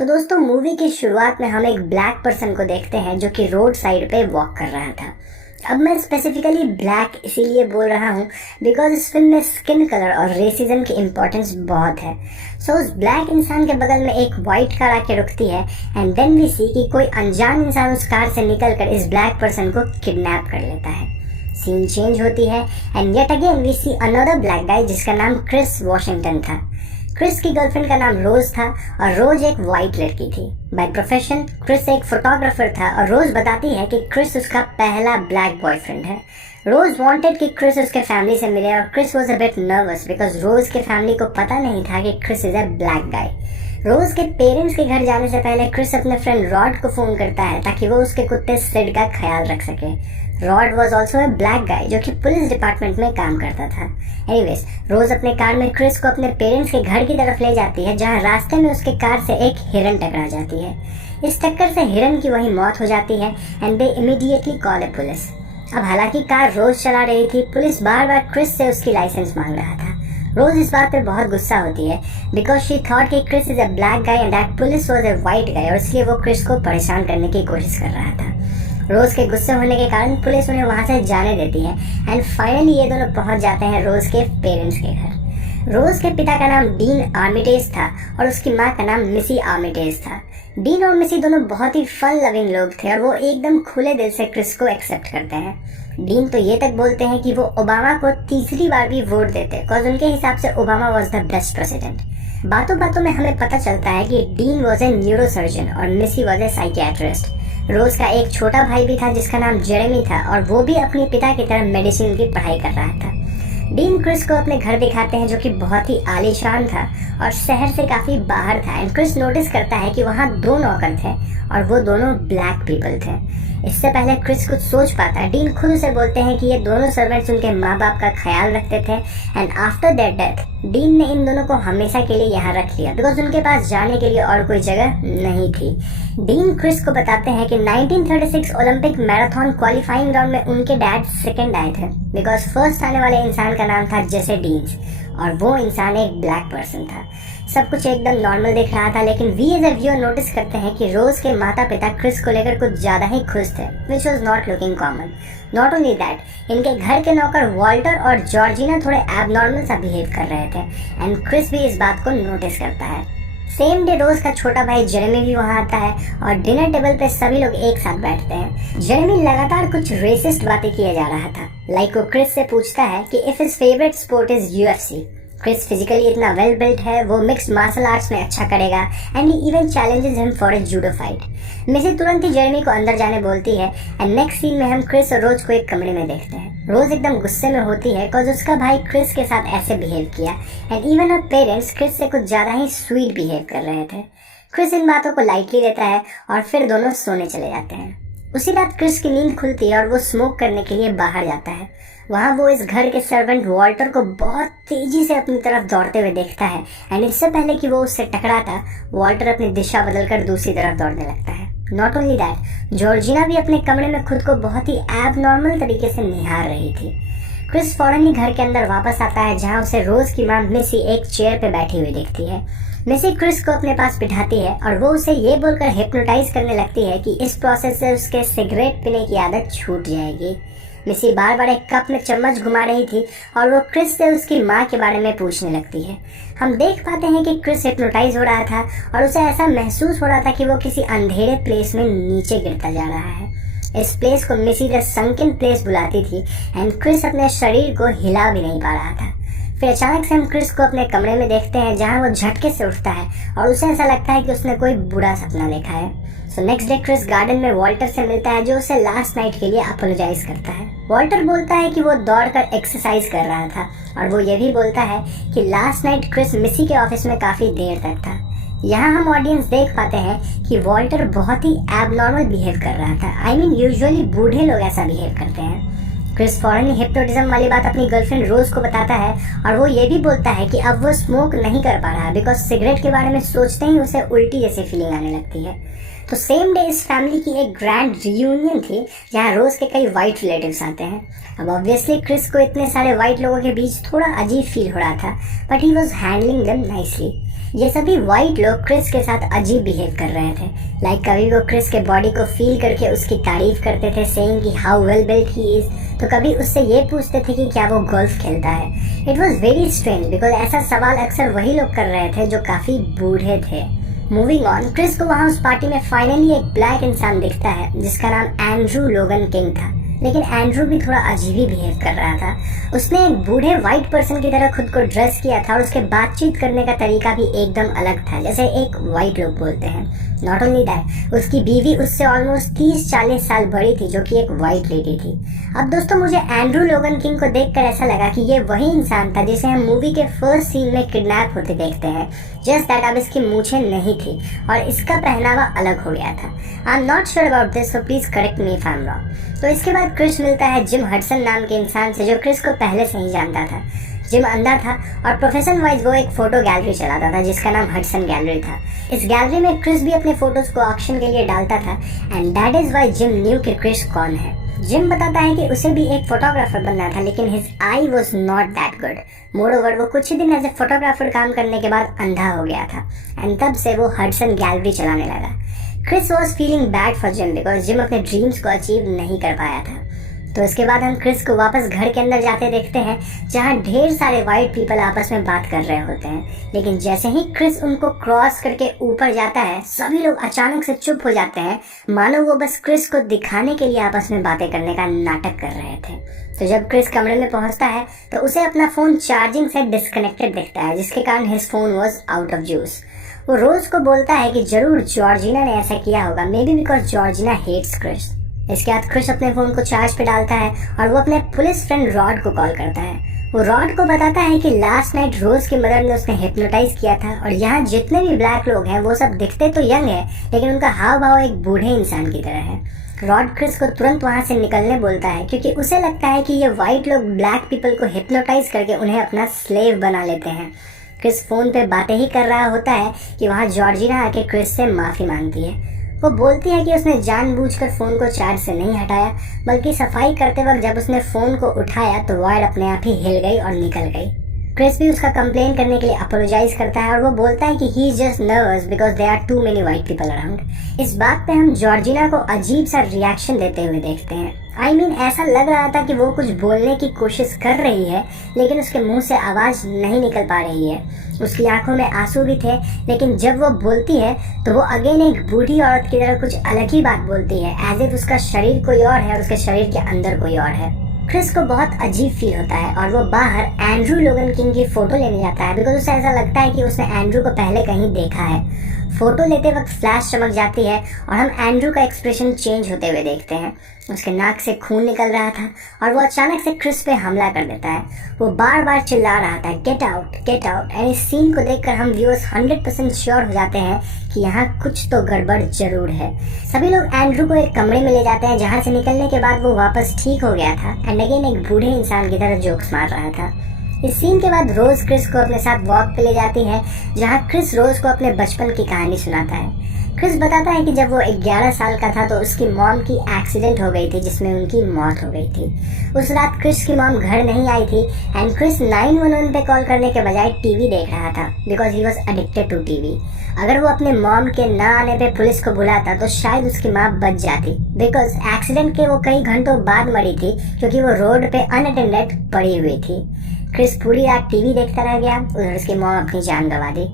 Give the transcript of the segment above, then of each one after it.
तो दोस्तों मूवी की शुरुआत में हम एक ब्लैक पर्सन को देखते हैं जो कि रोड साइड पे वॉक कर रहा था। अब मैं स्पेसिफिकली ब्लैक इसीलिए बोल रहा हूँ बिकॉज इस फिल्म में स्किन कलर और रेसिज्म की इम्पोर्टेंस बहुत है। सो उस ब्लैक इंसान के बगल में एक वाइट कार आके रुकती है एंड देन वी सी कि कोई अनजान इंसान उस कार से निकलकर इस ब्लैक पर्सन को किडनैप कर लेता है। सीन चेंज होती है and yet again we see another black guy जिसका नाम क्रिस वॉशिंगटन था। क्रिस की गर्लफ्रेंड का नाम रोज था और रोज एक वाइट लड़की थी। बाय प्रोफेशन क्रिस एक फोटोग्राफर था और रोज बताती है कि क्रिस उसका पहला ब्लैक बॉयफ्रेंड है। रोज वांटेड कि क्रिस उसके फैमिली से मिले और Chris was a bit nervous because Rose के फैमिली को पता नहीं था कि Chris is a black guy. Rose के पेरेंट्स के घर जाने से पहले क्रिस अपने फ्रेंड रॉड को फोन करता है ताकि वो उसके कुत्ते सिड का ख्याल रख सके। Rod was also a black guy जो कि पुलिस डिपार्टमेंट में काम करता था। एनीवेज रोज अपने कार में क्रिस को अपने पेरेंट्स के घर की तरफ ले जाती है जहाँ रास्ते में उसके कार से एक हिरन टकरा जाती है। इस टक्कर से हिरन की वहीं मौत हो जाती है and they immediately call A police. अब हालांकि कार रोज चला रही थी, पुलिस बार बार क्रिस से उसकी लाइसेंस मांग रहा था। रोज इस बात पे बहुत गुस्सा होती है बिकॉज शी थॉट कि Chris is a black guy and that police was a white guy और इसलिए वो क्रिस को परेशान करने की कोशिश कर रहा था। रोज के गुस्से होने के कारण पुलिस उन्हें वहां से जाने देती है एंड फाइनली ये दोनों पहुंच जाते हैं रोज के पेरेंट्स के घर। रोज के पिता का नाम डीन आर्मिटेज था और उसकी माँ का नाम मिसी आर्मिटेज था। डीन और मिसी दोनों बहुत ही फन लविंग लोग थे और वो एकदम खुले दिल से क्रिस को एक्सेप्ट करते हैं। डीन तो ये तक बोलते हैं कि वो ओबामा को तीसरी बार भी वोट देते बिकॉज उनके हिसाब से Obama was the best president. बातों बातों में हमें पता चलता है कि डीन वॉज ए न्यूरोसर्जन और मिसी वॉज ए साइकियाट्रिस्ट। रोज का एक छोटा भाई भी था जिसका नाम जेरेमी था और वो भी अपने पिता की तरह मेडिसिन की पढ़ाई कर रहा था। डीन क्रिस को अपने घर दिखाते हैं जो कि बहुत ही आलीशान था और शहर से काफी बाहर था एंड क्रिस नोटिस करता है कि वहाँ दो नौकर थे और वो दोनों ब्लैक पीपल थे। इससे पहले क्रिस कुछ सोच पाता, डीन खुद उसे बोलते हैं कि ये दोनों सर्वेंट्स उनके माँ बाप का ख्याल रखते थे and after their death dean ने इन दोनों को हमेशा के लिए यहाँ रख लिया बिकॉज उनके पास जाने के लिए और कोई जगह नहीं थी। डीन क्रिस को बताते हैं कि 1936 ओलंपिक मैराथन क्वालिफाइंग राउंड में उनके डैड सेकंड आए थे बिकॉज फर्स्ट आने वाले इंसान का नाम था जेसे डीन्स और वो इंसान एक ब्लैक पर्सन था। सब कुछ एकदम नॉर्मल दिख रहा था लेकिन we as a viewer notice करते हैं कि रोज के माता पिता क्रिस को लेकर कुछ ज्यादा ही खुश थे which was not looking common. Not only that इनके घर के नौकर वॉल्टर और जॉर्जिना थोड़े एबनॉर्मल सा बिहेव कर रहे थे एंड क्रिस भी इस बात को नोटिस करता है। सेम डे रोज का छोटा भाई जेरेमी भी वहाँ आता है और डिनर टेबल पे सभी लोग एक साथ बैठते हैं। जेरेमी लगातार कुछ रेसिस्ट बातें किए जा रहा था लाइक वो क्रिस से पूछता है कि if his favourite sport is UFC. Chris physically इतना वेल बिल्ट है, वो मिक्स्ड मार्शल आर्ट्स में अच्छा करेगा and he even challenges him for a judo fight. Missy तुरंत ही जेरेमी को अंदर जाने बोलती है एंड नेक्स्ट सीन में हम क्रिस और रोज को एक कमरे में देखते हैं। रोज एकदम गुस्से में होती है बिकॉज उसका भाई क्रिस के साथ ऐसे बिहेव किया and even her parents Chris से कुछ ज्यादा ही स्वीट बिहेव कर रहे थे। क्रिस इन बातों को लाइटली लेता है और फिर दोनों सोने चले जाते हैं। उसी रात क्रिस की नींद खुलती है और वो स्मोक करने के लिए बाहर जाता है। वहाँ वो इस घर के सर्वेंट वॉल्टर को बहुत तेजी से अपनी तरफ दौड़ते हुए देखता है एंड इससे पहले कि वो उससे टकराता वॉल्टर अपनी दिशा बदलकर दूसरी तरफ दौड़ने लगता है। नॉट ओनली दैट जॉर्जिना भी अपने कमरे में खुद को बहुत ही एबनॉर्मल तरीके से निहार रही थी। क्रिस फौरन ही घर के अंदर वापस आता है जहाँ उसे रोज की मां मिसी एक चेयर पे बैठी हुई दिखती है। मिसी क्रिस को अपने पास बिठाती है और वो उसे ये बोलकर हिप्नोटाइज करने लगती है कि इस प्रोसेस से उसके सिगरेट पीने की आदत छूट जाएगी। मिसी बार बार एक कप में चम्मच घुमा रही थी और वो क्रिस से उसकी माँ के बारे में पूछने लगती है। हम देख पाते हैं कि क्रिस हिप्नोटाइज हो रहा था और उसे ऐसा महसूस हो रहा था कि वो किसी अंधेरे प्लेस में नीचे गिरता जा रहा है। इस प्लेस को मिसी द संकन प्लेस बुलाती थी एंड क्रिस अपने शरीर को हिला भी नहीं पा रहा था। फिर अचानक से हम क्रिस को अपने कमरे में देखते हैं जहाँ वो झटके से उठता है और उसे ऐसा लगता है कि उसने कोई बुरा सपना देखा है। So next day Chris garden में वॉल्टर से मिलता है जो उसे लास्ट नाइट के लिए अपोलोजाइज करता है। वॉल्टर बोलता है कि वो दौड़कर एक्सरसाइज कर रहा था और वो ये भी बोलता है कि लास्ट नाइट क्रिस मिसी के ऑफिस में काफी देर तक था। यहाँ हम ऑडियंस देख पाते हैं कि वॉल्टर बहुत ही एबनॉर्मल बिहेव कर रहा था। आई मीन यूजुअली बूढ़े लोग ऐसा बिहेव करते हैं। क्रिस फौरन ही हिप्नोटिज्म वाली बात अपनी गर्लफ्रेंड रोज को बताता है और वो ये भी बोलता है कि अब वो स्मोक नहीं कर पा रहा बिकॉज सिगरेट के बारे में सोचते ही उसे उल्टी जैसी फीलिंग आने लगती है। तो सेम डे इस फैमिली की एक ग्रैंड रियूनियन थी जहाँ रोज के कई वाइट रिलेटिव्स आते हैं। अब ऑब्वियसली क्रिस को इतने सारे वाइट लोगों के बीच थोड़ा अजीब फील हो रहा था but he was handling them nicely. ये सभी वाइट लोग क्रिस के साथ अजीब बिहेव कर रहे थे। लाइक कभी वो क्रिस के बॉडी को फील करके उसकी तारीफ करते थे, सेइंग कि how well built he is, तो कभी उससे ये पूछते थे कि क्या वो गोल्फ खेलता है। It was very strange because ऐसा सवाल अक्सर वही लोग कर रहे थे जो काफी बूढ़े थे। मूविंग ऑन, क्रिस को वहाँ उस पार्टी में फाइनली एक ब्लैक इंसान दिखता है जिसका नाम एंड्रू लोगन किंग था। लेकिन एंड्रू भी थोड़ा अजीब ही बिहेव कर रहा था। उसने एक बूढ़े वाइट पर्सन की तरह खुद को ड्रेस किया था और उसके बातचीत करने का तरीका भी एकदम अलग था, जैसे एक वाइट लोग बोलते हैं। नॉट ओनली दैट, उसकी बीवी उससे ऑलमोस्ट 30-40 साल बड़ी थी जो कि एक वाइट लेडी थी। अब दोस्तों, मुझे एंड्रू लोगन किंग को देखकर ऐसा लगा कि ये वही इंसान था जिसे हम मूवी के फर्स्ट सीन में किडनैप होते देखते हैं। जस्ट दैट अब इसकी मूछें नहीं थी और इसका पहनावा अलग हो गया था। I am not sure about this, so please correct me if I am wrong. तो इसके बाद क्रिस मिलता है जिम हडसन नाम के इंसान से जो क्रिस को पहले से ही जानता था। जिम अंधा था और प्रोफेशन वाइज वो एक फोटो गैलरी चलाता था जिसका नाम हडसन गैलरी था। इस गैलरी में क्रिस भी अपने फोटोज को ऑक्शन के लिए डालता था and that is why Jim knew कि क्रिस कौन है। जिम बताता है कि उसे भी एक फोटोग्राफर बनना था लेकिन his I was not that good. More over वो कुछ ही दिन एज ए फोटोग्राफर काम करने के बाद अंधा हो गया था एंड तब से वो हडसन गैलरी चलाने लगा। Chris was feeling bad for Jim because Jim अपने ड्रीम्स को अचीव नहीं कर पाया था। तो इसके बाद हम क्रिस को वापस घर के अंदर जाते देखते हैं जहाँ ढेर सारे वाइट पीपल आपस में बात कर रहे होते हैं। लेकिन जैसे ही क्रिस उनको क्रॉस करके ऊपर जाता है सभी लोग अचानक से चुप हो जाते हैं, मानो वो बस क्रिस को दिखाने के लिए आपस में बातें करने का नाटक कर रहे थे। तो जब क्रिस कमरे में पहुंचता है तो उसे अपना फोन चार्जिंग से डिस्कनेक्टेड दिखता है जिसके कारण his phone was out of use. वो रोज को बोलता है कि जरूर जॉर्जिना ने ऐसा किया होगा, maybe because Georgina hates Chris. इसके बाद क्रिस अपने फोन को चार्ज पे डालता है और वो अपने पुलिस फ्रेंड रॉड को कॉल करता है। वो रॉड को बताता है कि लास्ट नाइट रोज की मदर ने उसने हिप्नोटाइज किया था और यहाँ जितने भी ब्लैक लोग हैं वो सब दिखते तो यंग है लेकिन उनका हाव भाव एक बूढ़े इंसान की तरह है। रॉड क्रिस को तुरंत वहाँ से निकलने बोलता है क्योंकि उसे लगता है कि ये वाइट लोग ब्लैक पीपल को हिप्नोटाइज करके उन्हें अपना स्लेव बना लेते हैं। क्रिस फोन पे बातें ही कर रहा होता है कि वहाँ जॉर्जिना आके क्रिस से माफी मांगती है। वो बोलती है कि उसने जानबूझकर फोन को चार्ज से नहीं हटाया बल्कि सफाई करते वक्त जब उसने फोन को उठाया तो वायर अपने आप ही हिल गई और निकल गई। क्रिस भी उसका कंप्लेन करने के लिए अपोलोजाइज करता है और वो बोलता है कि he is just nervous because there are too many white people around. इस बात पे हम जॉर्जिना को अजीब सा रिएक्शन देते हुए देखते हैं। I mean, ऐसा लग रहा था कि वो कुछ बोलने की कोशिश कर रही है लेकिन उसके मुंह से आवाज नहीं निकल पा रही है। उसकी आंखों में आंसू भी थे लेकिन जब वो बोलती है तो वो अगेन एक बूढ़ी औरत की तरह कुछ अलग ही बात बोलती है, एज इफ उसका शरीर कोई और है और उसके शरीर के अंदर कोई और है। क्रिस को बहुत अजीब फील होता है और वो बाहर एंड्रू लोगन किंग की फोटो लेने जाता है बिकॉज उसे ऐसा लगता है कि उसने एंड्रू को पहले कहीं देखा है। फोटो लेते वक्त फ्लैश चमक जाती है और हम एंड्रू का एक्सप्रेशन चेंज होते हुए देखते हैं। उसके नाक से खून निकल रहा था और वो अचानक से क्रिस पे हमला कर देता है। वो बार बार चिल्ला रहा था get out get out. And इस सीन को देखकर हम व्यूअर्स 100% श्योर हो जाते हैं कि यहाँ कुछ तो गड़बड़ जरूर है। सभी लोग एंड्रू को एक कमरे में ले जाते हैं जहाँ से निकलने के बाद वो वापस ठीक हो गया था एंड अगेन एक बूढ़े इंसान की तरह जोक्स मार रहा था। इस सीन के बाद रोज क्रिस को अपने साथ वॉक पे ले जाती है जहाँ क्रिस रोज को अपने बचपन की कहानी सुनाता है। क्रिस बताता है कि जब वो 11 साल का था तो उसकी मॉम की एक्सीडेंट हो गई थी जिसमें उनकी मौत हो गई थी। उस रात क्रिस की मॉम घर नहीं आई थी एंड क्रिस 911 पे कॉल करने के बजाय टीवी देख रहा था because he was addicted to TV. अगर वो अपने मॉम के ना आने पे पुलिस को बुलाता तो शायद उसकी माँ बच जाती बिकॉज एक्सीडेंट के वो कई घंटों बाद मरी थी क्योंकि वो रोड पे अनअटेंडेड पड़ी हुई थी। क्रिस पूरी रात टीवी देखता रह गया, उधर उसकी मॉम अपनी जान गंवा दी।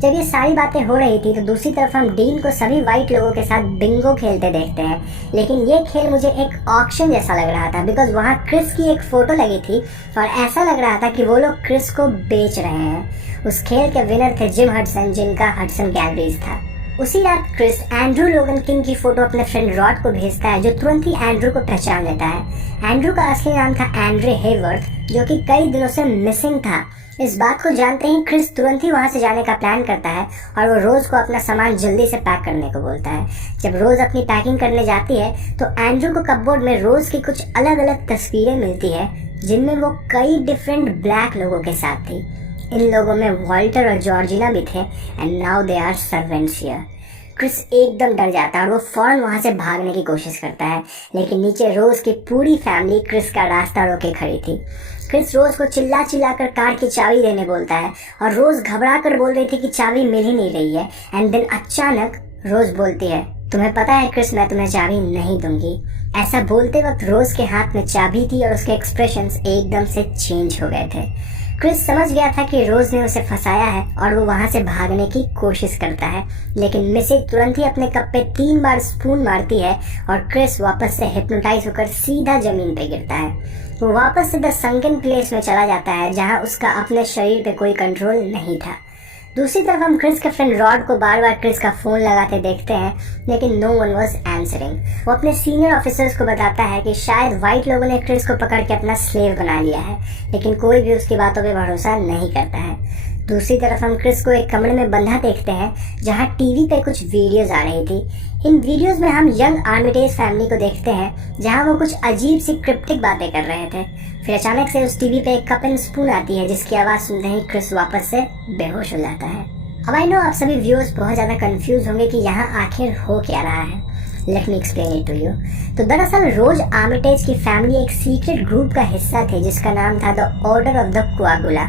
जब ये सारी बातें हो रही थी तो दूसरी तरफ हम डीन को सभी वाइट लोगों के साथ बिंगो खेलते देखते हैं। लेकिन ये खेल मुझे एक ऑक्शन जैसा लग रहा था बिकॉज वहाँ क्रिस की एक फोटो लगी थी और ऐसा लग रहा था कि वो लोग क्रिस को बेच रहे हैं। उस खेल के विनर थे जिम हडसन जिनका हडसन गैलरीज था। उसी रात क्रिस एंड्रू लोगन किंग की फोटो अपने फ्रेंड रॉड को भेजता है जो तुरंत ही एंड्रू को पहचान लेता है। एंड्रू का असली नाम था एंड्रे हेवर्थ जो कि कई दिनों से मिसिंग था। इस बात को जानते ही क्रिस तुरंत ही वहां से जाने का प्लान करता है और वो रोज को अपना सामान जल्दी से पैक करने को बोलता है। जब रोज अपनी पैकिंग करने जाती है तो एंड्रू को कपबोर्ड में रोज की कुछ अलग अलग तस्वीरें मिलती है जिनमें वो कई डिफरेंट ब्लैक लोगों के साथ थी। इन लोगों में वॉल्टर और जॉर्जिना भी थे and now they are servants here. Chris एकदम डर जाता है और वो फौरन वहाँ से भागने की कोशिश करता है, लेकिन नीचे रोज की पूरी फैमिली क्रिस का रास्ता रोके खड़ी थी। क्रिस रोज को चिल्ला चिल्ला कर कार की चाबी देने बोलता है और रोज घबरा कर बोल रही थी कि चाबी मिल ही नहीं रही है। एंड देन अचानक रोज बोलती है, तुम्हें पता है क्रिस, मैं तुम्हें चाबी नहीं दूंगी। ऐसा बोलते वक्त रोज के हाथ में चाबी थी और उसके एक्सप्रेशंस एकदम से चेंज हो गए थे। क्रिस समझ गया था कि रोज ने उसे फंसाया है और वो वहां से भागने की कोशिश करता है, लेकिन मिसी तुरंत ही अपने कप पे 3 बार स्पून मारती है और क्रिस वापस से हिप्नोटाइज होकर सीधा जमीन पे गिरता है। वो वापस से द संकन प्लेस में चला जाता है जहां उसका अपने शरीर पे कोई कंट्रोल नहीं था। दूसरी तरफ हम क्रिस के फ्रेंड रॉड को बार बार क्रिस का फोन लगाते देखते हैं, लेकिन नो वन वाज आंसरिंग। वो अपने सीनियर ऑफिसर्स को बताता है कि शायद वाइट लोगों ने क्रिस को पकड़ के अपना स्लेव बना लिया है, लेकिन कोई भी उसकी बातों पे भरोसा नहीं करता है। दूसरी तरफ हम क्रिस को एक कमरे में बंधा देखते हैं जहां टीवी पे कुछ वीडियोस आ रही थी। इन वीडियोस में हम यंग आर्मिटेज फैमिली को देखते हैं जहां वो कुछ अजीब सी क्रिप्टिक बातें कर रहे थे। फिर अचानक से उस टीवी पे एक कप एंड स्पून आती है जिसकी आवाज सुनते ही क्रिस वापस से बेहोश हो जाता है। अब आई नो आप सभी व्यूअर्स बहुत ज़्यादा कंफ्यूज होंगे कि यहाँ आखिर हो क्या रहा है। Let me explain it to you. तो दरअसल रोज आर्मिटेज की फैमिली एक सीक्रेट ग्रुप का हिस्सा थे जिसका नाम था the order of the Coagula.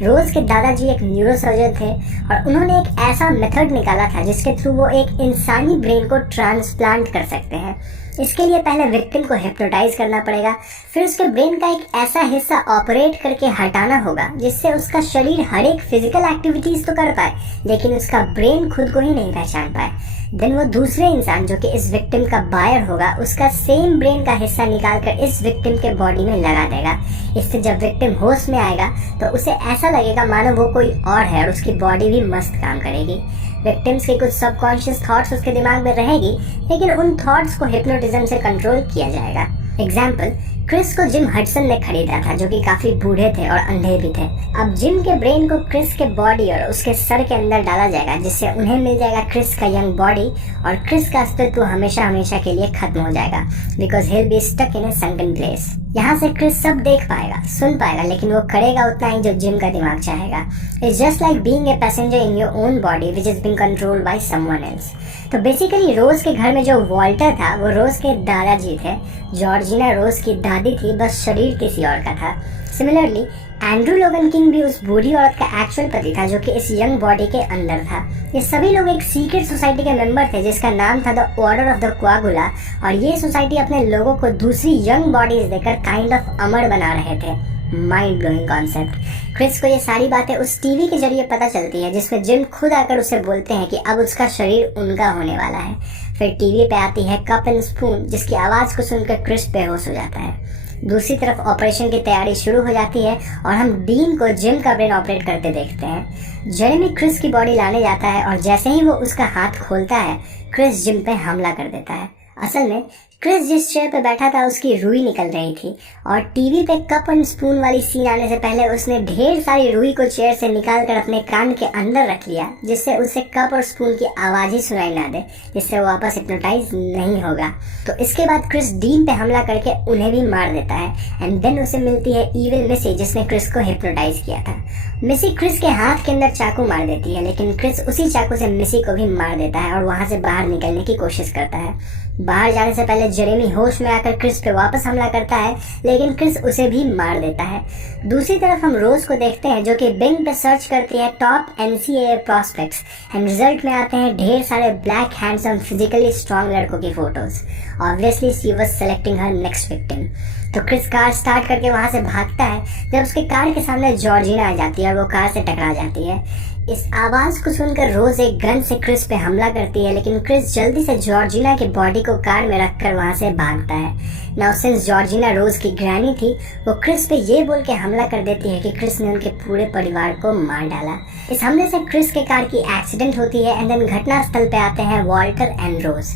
Rose के दादाजी एक न्यूरोसर्जन थे और उन्होंने एक ऐसा मेथड निकाला था जिसके थ्रू वो एक इंसानी ब्रेन को ट्रांसप्लांट कर सकते हैं। इसके लिए पहले विक्टिम को हिप्नोटाइज करना पड़ेगा, फिर उसके ब्रेन का एक ऐसा हिस्सा ऑपरेट करके हटाना होगा जिससे उसका शरीर हर एक फिजिकल एक्टिविटीज तो कर पाए लेकिन उसका ब्रेन खुद को ही नहीं पहचान पाए। देन वो दूसरे इंसान जो कि इस विक्टिम का बायर होगा उसका सेम ब्रेन का हिस्सा निकाल कर इस विक्टिम के बॉडी में लगा देगा। इससे जब विक्टिम होश में आएगा तो उसे ऐसा लगेगा मानो वो कोई और है और उसकी बॉडी भी मस्त काम करेगी। विक्टिम्स के कुछ सबकॉन्शियस थॉट्स उसके दिमाग में रहेगी, लेकिन उन थॉट्स को हिप्नोटिज्म से कंट्रोल किया जाएगा। एग्जाम्पल, क्रिस को जिम हडसन ने खरीदा था जो कि काफी बूढ़े थे और अंधे भी थे। अब जिम के ब्रेन को क्रिस के बॉडी और उसके सर के अंदर डाला जाएगा जिससे उन्हें मिल जाएगा क्रिस का यंग बॉडी और क्रिस का अस्तित्व हमेशा हमेशा के लिए खत्म हो जाएगा because he will be stuck in a sunken place. यहाँ से क्रिस सब देख पाएगा, सुन पाएगा, लेकिन वो करेगा उतना ही जो जिम का दिमाग चाहेगा। It's just like being a passenger in your own body which is being controlled by someone else. तो बेसिकली रोज के घर में जो वॉल्टर था वो रोज के दादाजी थे, जॉर्जिना रोज की दादी थी, बस शरीर किसी और का था। सिमिलरली एंड्रू लोगन किंग भी उस बूढ़ी औरत का एक्चुअल पति था जो कि इस यंग बॉडी के अंदर था। ये सभी लोग एक सीक्रेट सोसाइटी के मेंबर थे जिसका नाम था द ऑर्डर ऑफ द कोआगुला और ये सोसाइटी अपने लोगों को दूसरी यंग बॉडीज देकर काइंड ऑफ अमर बना रहे थे। Mind blowing concept. क्रिस को ये सारी बातें उस टीवी के जरिए पता चलती है जिसमें जिम खुद आकर उसे बोलते हैं कि अब उसका शरीर उनका होने वाला है। फिर टीवी पे आती है कप एंड स्पून जिसकी आवाज़ को सुनकर क्रिस बेहोश हो जाता है। दूसरी तरफ ऑपरेशन की तैयारी शुरू हो जाती है और हम डीन को जिम का ब्रेन ऑपरेट करते देखते हैं। जेरेमी क्रिस की बॉडी लाने जाता है और जैसे ही वो उसका हाथ खोलता है क्रिस जिम पे हमला कर देता है। असल में क्रिस जिस चेयर पे बैठा था उसकी रुई निकल रही थी और टीवी पे कप एंड स्पून वाली सीन आने से पहले उसने ढेर सारी रुई को चेयर से निकाल कर अपने कान के अंदर रख लिया जिससे उसे कप और स्पून की आवाज ही सुनाई ना दे, जिससे वो वापस हिप्नोटाइज नहीं होगा। तो इसके बाद क्रिस डीन पे हमला करके उन्हें भी मार देता है एंड देन उसे मिलती है इविल मिसी जिसने क्रिस को हिप्नोटाइज किया था। मिसी क्रिस के हाथ के अंदर चाकू मार देती है लेकिन क्रिस उसी चाकू से मिसी को भी मार देता है और वहां से बाहर निकलने की कोशिश करता है। बाहर जाने से पहले जेरेमी होश में आकर क्रिस पे वापस हमला करता है लेकिन क्रिस उसे भी मार देता है। दूसरी तरफ हम रोज को देखते हैं जो कि बिंग पे सर्च करती है top NCAA prospects and result में आते हैं ढेर सारे ब्लैक हैंडसम फिजिकली स्ट्रॉन्ग लड़कों की photos. Obviously she was selecting her next victim. तो क्रिस कार स्टार्ट करके वहां से भागता है जब उसके कार के सामने जॉर्जिना आ जाती है और वो कार से टकरा जाती है। इस आवाज को सुनकर रोज एक गन से क्रिस पे हमला करती है लेकिन क्रिस जल्दी से जॉर्जिना की बॉडी को कार में रखकर वहां से भागता है। नाउ सिंस जॉर्जिना रोज की ग्रैनी थी वो क्रिस पे ये बोल के हमला कर देती है कि क्रिस ने उनके पूरे परिवार को मार डाला। इस हमले से क्रिस के कार की एक्सीडेंट होती है एंड देन घटना स्थल पे आते हैं Walter and Rose.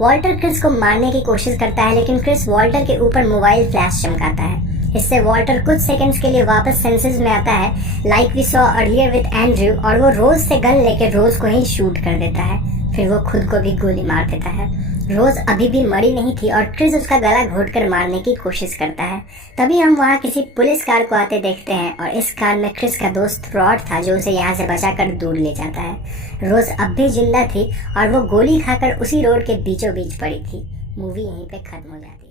Walter Chris को मारने की कोशिश करता है लेकिन क्रिस वॉल्टर के ऊपर मोबाइल फ्लैश चमकाता है। इससे वॉल्टर कुछ सेकंड्स के लिए वापस सेंसेस में आता है like we saw earlier with Andrew और वो रोज से गन लेकर रोज को ही शूट कर देता है। फिर वो खुद को भी गोली मार देता है। रोज अभी भी मरी नहीं थी और क्रिस उसका गला घोटकर मारने की कोशिश करता है। तभी हम वहाँ किसी पुलिस कार को आते देखते हैं और इस कार में क्रिस का दोस्त रॉड था जो उसे यहाँ से बचाकर दूर ले जाता है। रोज अब भी जिंदा थी और वो गोली खाकर उसी रोड के बीचों बीच पड़ी थी। मूवी यहीं पे खत्म हो जाती है।